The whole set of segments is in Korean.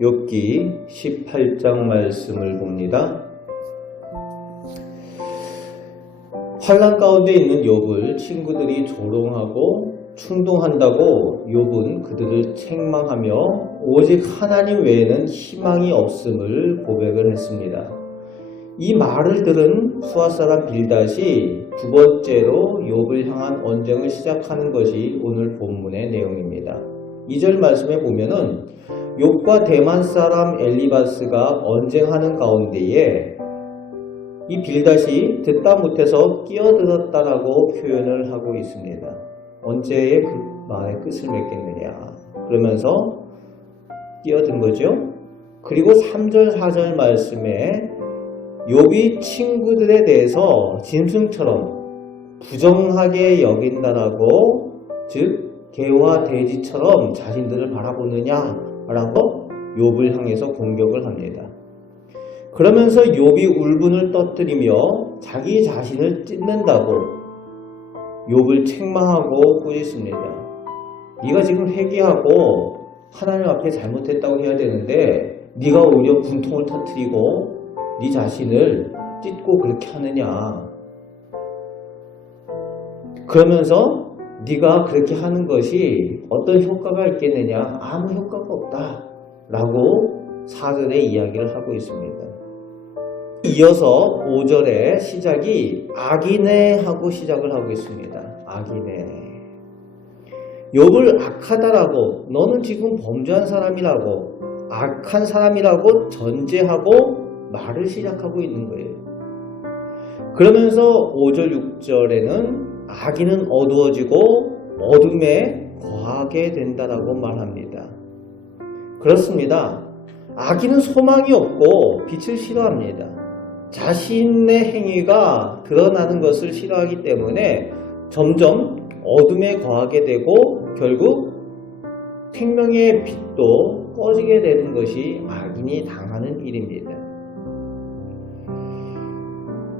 욥기 18장 말씀을 봅니다. 환난 가운데 있는 욥을 친구들이 조롱하고 충동한다고 욥은 그들을 책망하며 오직 하나님 외에는 희망이 없음을 고백을 했습니다. 이 말을 들은 수아 사람 빌닷이 두 번째로 욥을 향한 언쟁을 시작하는 것이 오늘 본문의 내용입니다. 2절 말씀에 보면은 욥과 대만 사람 엘리바스가 언쟁하는 가운데에 이 빌닷이 듣다 못해서 끼어들었다라고 표현을 하고 있습니다. 언제의 그 말의 끝을 맺겠느냐 그러면서 끼어든 거죠. 그리고 3절 4절 말씀에 욥이 친구들에 대해서 짐승처럼 부정하게 여긴다라고, 즉 개와 돼지처럼 자신들을 바라보느냐라고 욥을 향해서 공격을 합니다. 그러면서 욥이 울분을 터뜨리며 자기 자신을 찢는다고 욥을 책망하고 꾸짖습니다. 네가 지금 회개하고 하나님 앞에 잘못했다고 해야 되는데 네가 오히려 분통을 터뜨리고 네 자신을 찢고 그렇게 하느냐. 그러면서 네가 그렇게 하는 것이 어떤 효과가 있겠느냐. 아무 효과가 없다 라고 4절에 이야기를 하고 있습니다. 이어서 5절의 시작이 악이네 하고 시작을 하고 있습니다. 악이네. 욥을 악하다라고, 너는 지금 범죄한 사람이라고, 악한 사람이라고 전제하고 말을 시작하고 있는 거예요. 그러면서 5절 6절에는 악인은 어두워지고 어둠에 거하게 된다라고 말합니다. 그렇습니다. 악인은 소망이 없고 빛을 싫어합니다. 자신의 행위가 드러나는 것을 싫어하기 때문에 점점 어둠에 거하게 되고 결국 생명의 빛도 꺼지게 되는 것이 악인이 당하는 일입니다.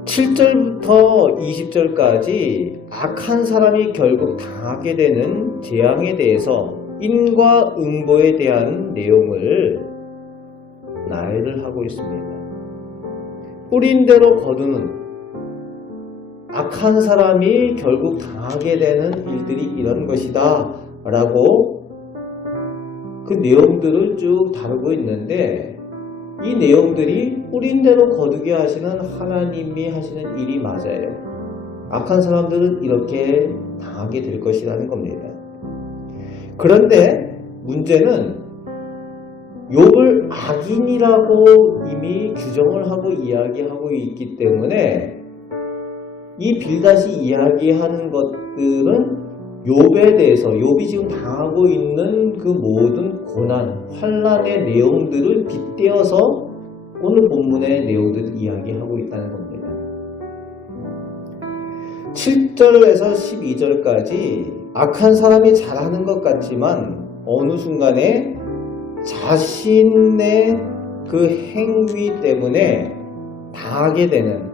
7절부터 20절까지 악한 사람이 결국 당하게 되는 재앙에 대해서 인과 응보에 대한 내용을 나열을 하고 있습니다. 뿌린 대로 거두는, 악한 사람이 결국 당하게 되는 일들이 이런 것이다 라고 그 내용들을 쭉 다루고 있는데, 이 내용들이 뿌린 대로 거두게 하시는 하나님이 하시는 일이 맞아요. 악한 사람들은 이렇게 당하게 될 것이라는 겁니다. 그런데 문제는 욥을 악인이라고 이미 규정을 하고 이야기하고 있기 때문에 이 빌닷이 이야기하는 것들은 욥에 대해서, 욥이 지금 당하고 있는 그 모든 고난, 환난의 내용들을 빗대어서 오늘 본문의 내용들을 이야기하고 있다는 겁니다. 7절에서 12절까지 악한 사람이 잘하는 것 같지만 어느 순간에 자신의 그 행위 때문에 당하게 되는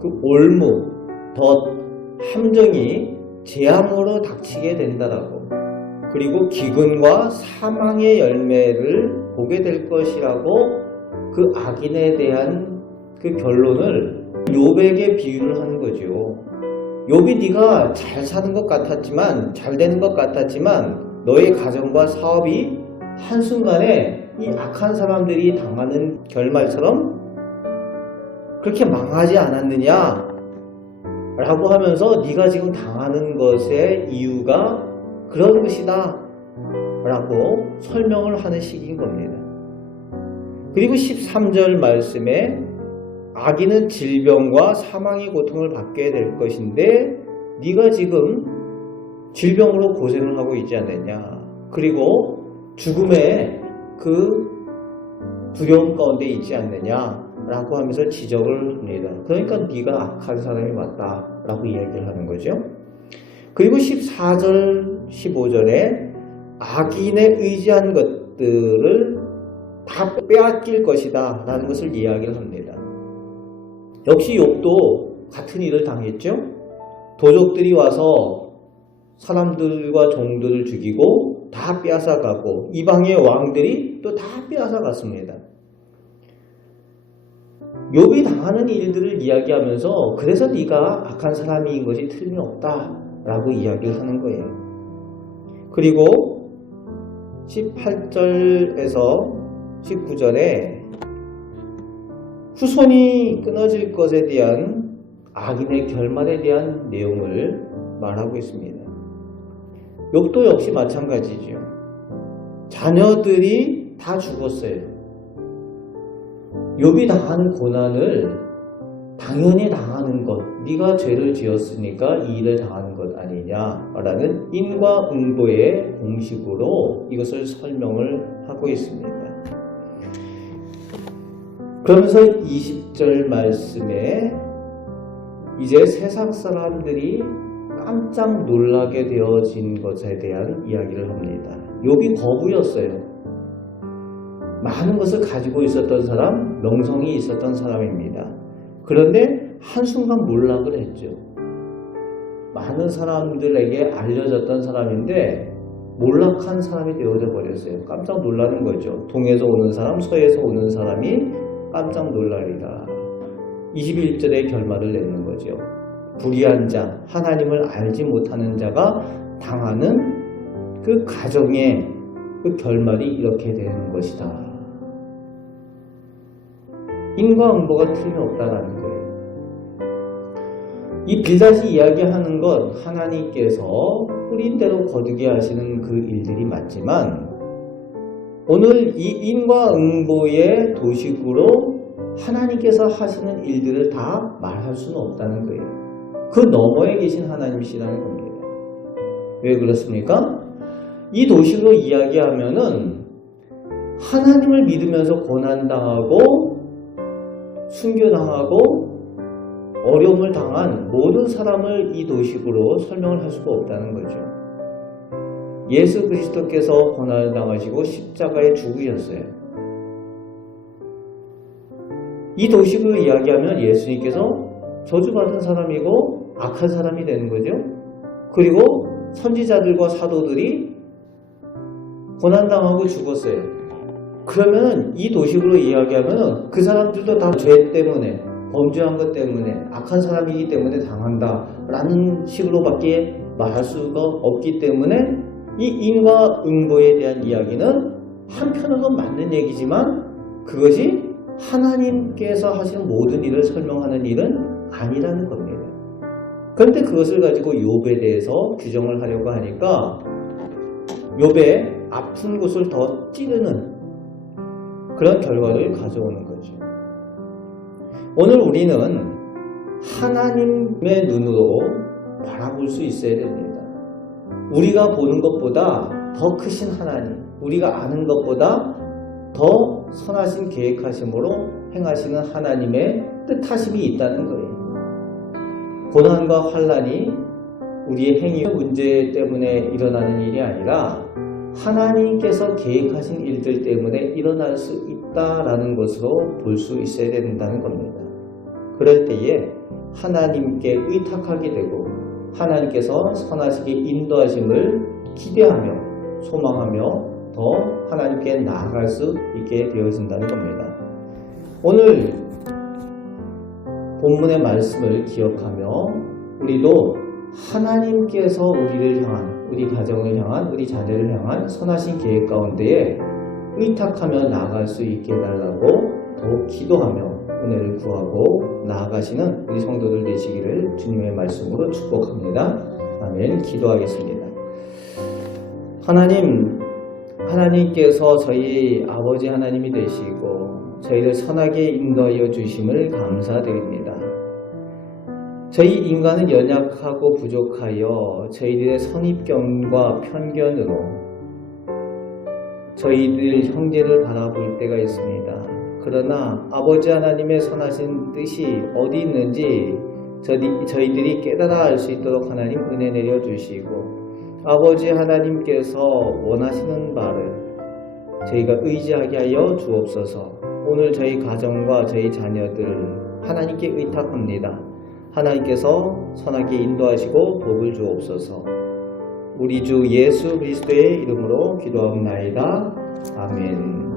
그 올무, 덫, 함정이 재앙으로 닥치게 된다라고, 그리고 기근과 사망의 열매를 보게 될 것이라고 그 악인에 대한 그 결론을 욥에게 비유를 하는 거죠. 욥이 네가 잘 사는 것 같았지만, 잘 되는 것 같았지만 너의 가정과 사업이 한순간에 이 악한 사람들이 당하는 결말처럼 그렇게 망하지 않았느냐 라고 하면서 네가 지금 당하는 것의 이유가 그런 것이다 라고 설명을 하는 식인 겁니다. 그리고 13절 말씀에 악인은 질병과 사망의 고통을 받게 될 것인데 네가 지금 질병으로 고생을 하고 있지 않느냐, 그리고 죽음의 그 두려움 가운데 있지 않느냐 라고 하면서 지적을 합니다. 그러니까 네가 악한 사람이 맞다 라고 이야기를 하는 거죠. 그리고 14절 15절에 악인의 의지한 것들을 다 빼앗길 것이다 라는 것을 이야기를 합니다. 역시 욥도 같은 일을 당했죠. 도적들이 와서 사람들과 종들을 죽이고 다 빼앗아가고 이방의 왕들이 또 다 빼앗아갔습니다. 욥이 당하는 일들을 이야기하면서 그래서 네가 악한 사람인 것이 틀림없다라고 이야기를 하는 거예요. 그리고 18절에서 19절에 후손이 끊어질 것에 대한 악인의 결말에 대한 내용을 말하고 있습니다. 욥도 역시 마찬가지죠. 자녀들이 다 죽었어요. 욥이 당하는 고난을 당연히 당하는 것, 네가 죄를 지었으니까 이 일을 당하는 것 아니냐라는 인과응보의 공식으로 이것을 설명을 하고 있습니다. 그러면서 20절 말씀에 이제 세상 사람들이 깜짝 놀라게 되어진 것에 대한 이야기를 합니다. 욥이 거부였어요. 많은 것을 가지고 있었던 사람, 명성이 있었던 사람입니다. 그런데 한순간 몰락을 했죠. 많은 사람들에게 알려졌던 사람인데 몰락한 사람이 되어져 버렸어요. 깜짝 놀라는 거죠. 동에서 오는 사람, 서에서 오는 사람이 깜짝 놀라리라. 21절의 결말을 내는 거죠. 불의한 자, 하나님을 알지 못하는 자가 당하는 그 가정의 그 결말이 이렇게 되는 것이다. 인과응보가 틀림없다라는 거예요. 이 빌닷이 이야기하는 것 하나님께서 뿌린 대로 거두게 하시는 그 일들이 맞지만 오늘 이 인과응보의 도식으로 하나님께서 하시는 일들을 다 말할 수는 없다는 거예요. 그 너머에 계신 하나님이시라는 겁니다. 왜 그렇습니까? 이 도식으로 이야기하면은 하나님을 믿으면서 고난당하고 순교당하고 어려움을 당한 모든 사람을 이 도식으로 설명을 할 수가 없다는 거죠. 예수 그리스도께서 고난을 당하시고 십자가에 죽으셨어요. 이 도식으로 이야기하면 예수님께서 저주받은 사람이고 악한 사람이 되는 거죠. 그리고 선지자들과 사도들이 고난당하고 죽었어요. 그러면 이 도식으로 이야기하면 그 사람들도 다 죄 때문에 범죄한 것 때문에 악한 사람이기 때문에 당한다 라는 식으로밖에 말할 수가 없기 때문에 이 인과응보에 대한 이야기는 한편으로 맞는 얘기지만 그것이 하나님께서 하시는 모든 일을 설명하는 일은 아니라는 겁니다. 그런데 그것을 가지고 욥에 대해서 규정을 하려고 하니까 욥의 아픈 곳을 더 찌르는 그런 결과를 가져오는 거죠. 오늘 우리는 하나님의 눈으로 바라볼 수 있어야 됩니다. 우리가 보는 것보다 더 크신 하나님, 우리가 아는 것보다 더 선하신 계획하심으로 행하시는 하나님의 뜻하심이 있다는 거예요. 고난과 환난이 우리의 행위 문제 때문에 일어나는 일이 아니라 하나님께서 계획하신 일들 때문에 일어날 수 있다라는 것으로 볼 수 있어야 된다는 겁니다. 그럴 때에 하나님께 의탁하게 되고 하나님께서 선하시게 인도하심을 기대하며 소망하며 더 하나님께 나아갈 수 있게 되어진다는 겁니다. 오늘 본문의 말씀을 기억하며 우리도 하나님께서 우리를 향한, 우리 가정을 향한, 우리 자녀를 향한 선하신 계획 가운데에 의탁하며 나아갈 수 있게 해달라고 더욱 기도하며 은혜를 구하고 나아가시는 우리 성도들 되시기를 주님의 말씀으로 축복합니다. 아멘. 기도하겠습니다. 하나님께서 저희 아버지 하나님이 되시고 저희를 선하게 인도하여 주심을 감사드립니다. 저희 인간은 연약하고 부족하여 저희들의 선입견과 편견으로 저희들 형제를 바라볼 때가 있습니다. 그러나 아버지 하나님의 선하신 뜻이 어디 있는지 저희들이 깨달아 알 수 있도록 하나님 은혜 내려주시고 아버지 하나님께서 원하시는 바를 저희가 의지하게 하여 주옵소서. 오늘 저희 가정과 저희 자녀들을 하나님께 의탁합니다. 하나님께서 선하게 인도하시고 복을 주옵소서. 우리 주 예수 그리스도의 이름으로 기도합나이다. 아멘.